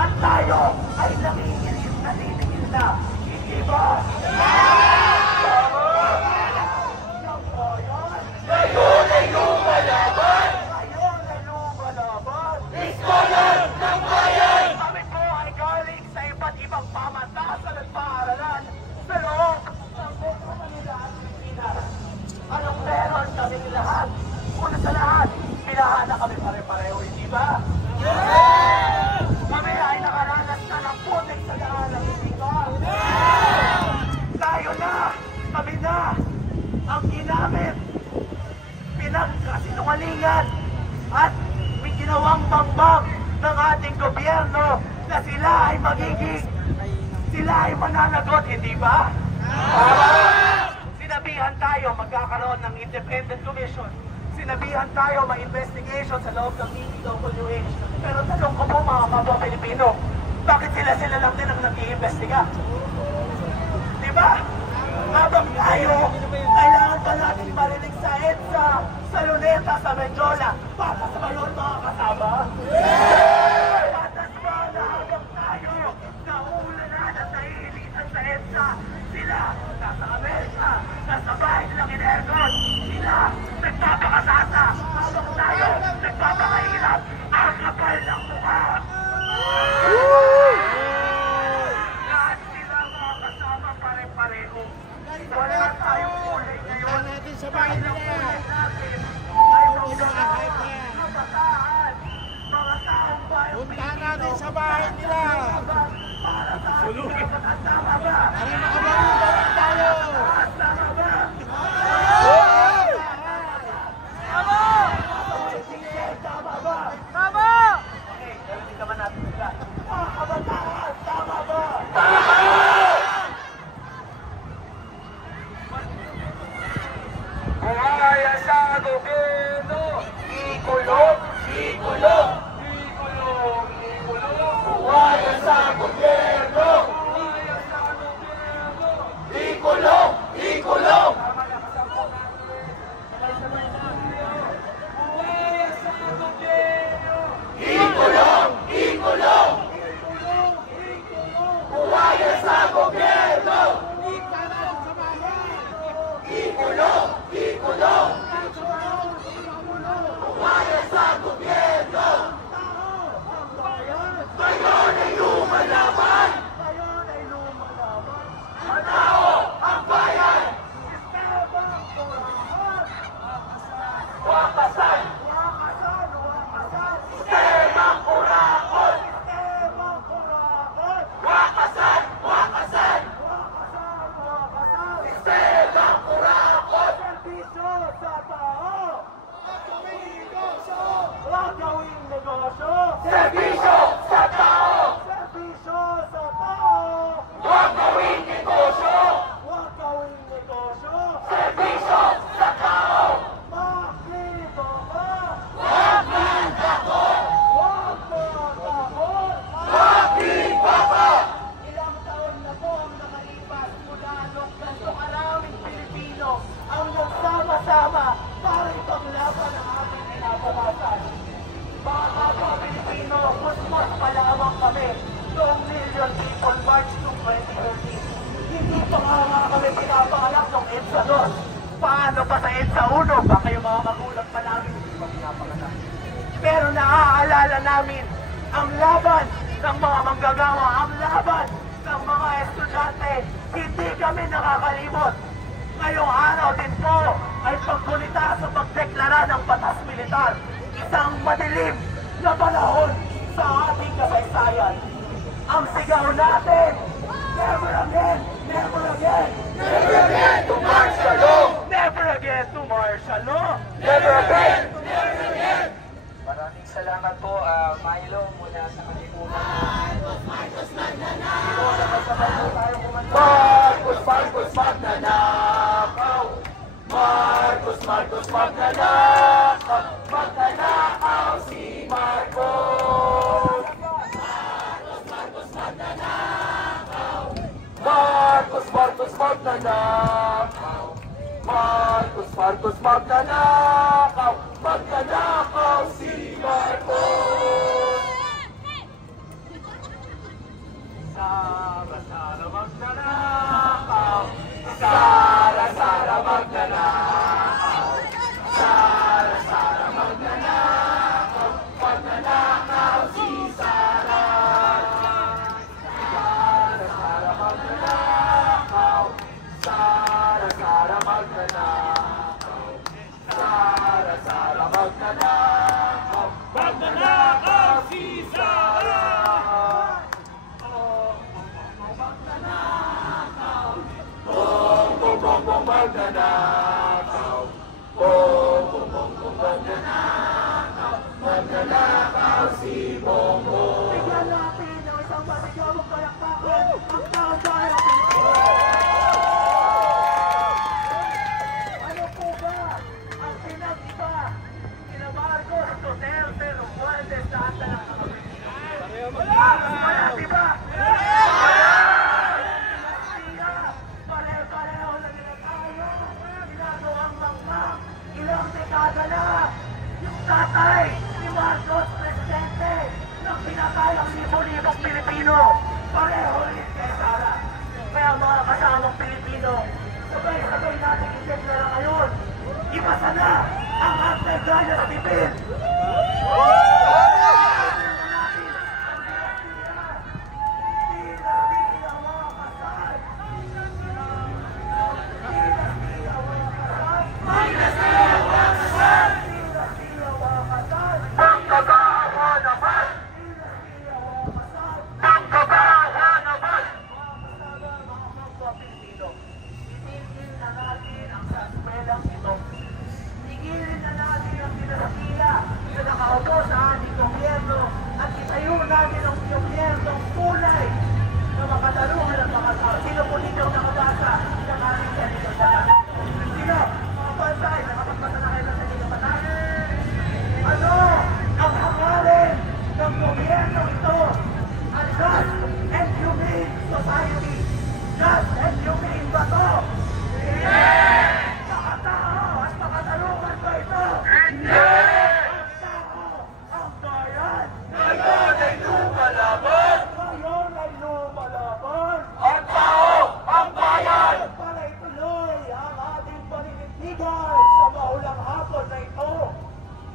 At tayo ay nanginginig na. Hindi ba? Ngayon ay lumalaban! Ngayon ay lumalaban! Iskolan ng bayan! Kami po ay galing sa iba't ibang pamantasan at paaralan sa loob ng Metro Manila at Pilipinas. Anong meron kaming lahat? Una sa lahat, pinahan na kami pare-pareho, hindi ba? Yeah! Kami ay nakaranas na ng putik sa daanan, hindi ba? Yeah! Tayo na! Kami na! Ang ginamit! Pinagkasinungalingan at may ginawang bangbang ng ating gobyerno na sila ay mananagot, hindi ba? Sinabihan tayo magkakaroon ng independent commission. Sinabihan tayo ma-investigation sa loob ng DPWH. Pero tanong ko po mga kapwa Pilipino, bakit sila lang din ang nag-iimbestiga? Diba? Habang tayo, kailangan pa natin marinig sa EDSA, sa Luneta, sa Menjola. Patas ba yun mga kasama? Patas ba na habang tayo, naulanan at nahihilitan sa EDSA? Sila, nasa Amerika, nasa bahay nilang in-aircon. Sila, nagpapakasasa. Habang tayo, nagpapakahirap. Ang kapal ng mukha. Lahat sila mga kasama pare-pareho. Wala tayong kulay ngayon. Sa bahay nila. Ay mga kabataan. Mga taong bayang Pilipino. Punta natin sa bahay nila. Para tayo tama ba? Para makabalong tayo. Tama ba? Tama ba? Tama! Okay, pero hindi naman natin sila. Mga kabataan, tama ba? Tama! Bumaya sa gobyerno, ikulong, ikulong, ikulong, ikulong. Bumaya sa gobyerno, bumaya sa gobyerno, ikulong, ikulong. Bumaya sa gobyerno, ikulong, ikulong, ikulong, ikulong. Bumaya sa gobyerno, ikulong, ikulong. Bumaya sa gobyerno. Ngayon ay lumalaban. Ngayon ay lumalaban. Ang tao, ang bayan. Sistemang kurahon. Wakasan. Wakasan, wakasan. Sistemang kurahon. Sistemang kurahon. Wakasan, wakasan. Wakasan, wakasan. Sistemang kurahon. Serbisyo sa tao. Huwag gawing negosyo. Serbisyo sa tao. Serbisyo sa tao. Huwag gawing negosyo. Huwag gawing negosyo. Serbisyo sa tao. Maklibo ka. Huwag man takot. Huwag man takot. Maklibo ka. Ilang taon na po ang nakalipas mula nung ganito karaming Pilipino ang nagsama-sama para ipaglaban ang ating kinabukasan. Mga kapwa Pilipino, kusmos pa lamang kami noong Million People March noong 2013. Hindi pa nga kami pinapangalak noong EDSA 2. Paano pa sa EDSA 1? Baka yung mga magulang pa namin hindi pa pinapangalak. Pero naaalala namin ang laban ng mga manggagawa, ang laban ng mga estudyante. Hindi kami nakakalimot. Ngayong araw din po ay paggunita sa pagdeklara ng batas militar. Isang madilim na panahon sa ating kasaysayan. Ang sigaw natin, never again, never again, never again to martial law, never again to martial law, never again, never again. Maraming salamat po, Milo, mula sa kalimutan. Marcos, Marcos, magnanakaw. Marcos, Marcos, magnanakaw. Magnanakaw si Marcos. Marcos, Marcos, magnanakaw. Marcos, Marcos, magnanakaw. Marcos, Marcos, magnanakaw. Magnanakaw si Marcos. Sara-sara magnanakaw, Sara-sara magnanakaw, Sara-sara magnanakaw, magnanakaw si Sara. Sara-sara magnanakaw, Sara-sara magnanakaw, Sara-sara magnanakaw, magnanakaw si Sara. Magnanakaw, magnanakaw, magnanakaw si Bongbong. Bigyan natin ng isang masigawang palakpakan ang taong-taong Pilipino. Ano po ba ang pinag-iba kina Marcos, Duterte, Romualdez sa ata ng mga Pilipino? Wala, diba? Ilang dekada na yung tatay ni Marcos, presidente ng pinakayang libo-libong Pilipino, pareho rin kay Sara. Kaya mga kasamang Pilipino, sabay-sabay natin isip na lang ngayon, ipasa na ang anti-gaya sa bibig.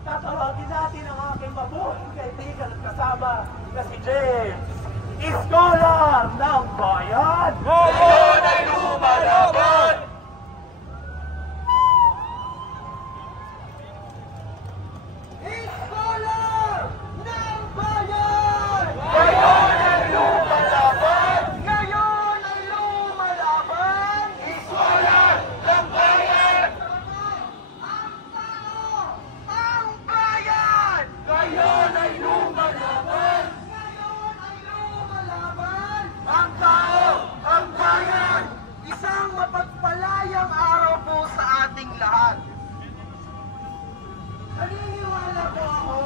Tatawagin natin ang aking mabuting kaibigan at kasama na si James, Iskolar ng Bayan! Ngayon ay lumalaban! Iskolar ng Bayan! Ngayon ay lumalaban! Ngayon ay lumalaban! Iskolar ng Bayan! Ngayon ay lumalaban! Ngayon ay lumalaban! Ang tao, ang bayan! Isang mapagpalayang araw po sa ating lahat. Naniniwala po ako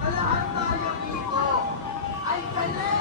na lahat tayo dito ay galing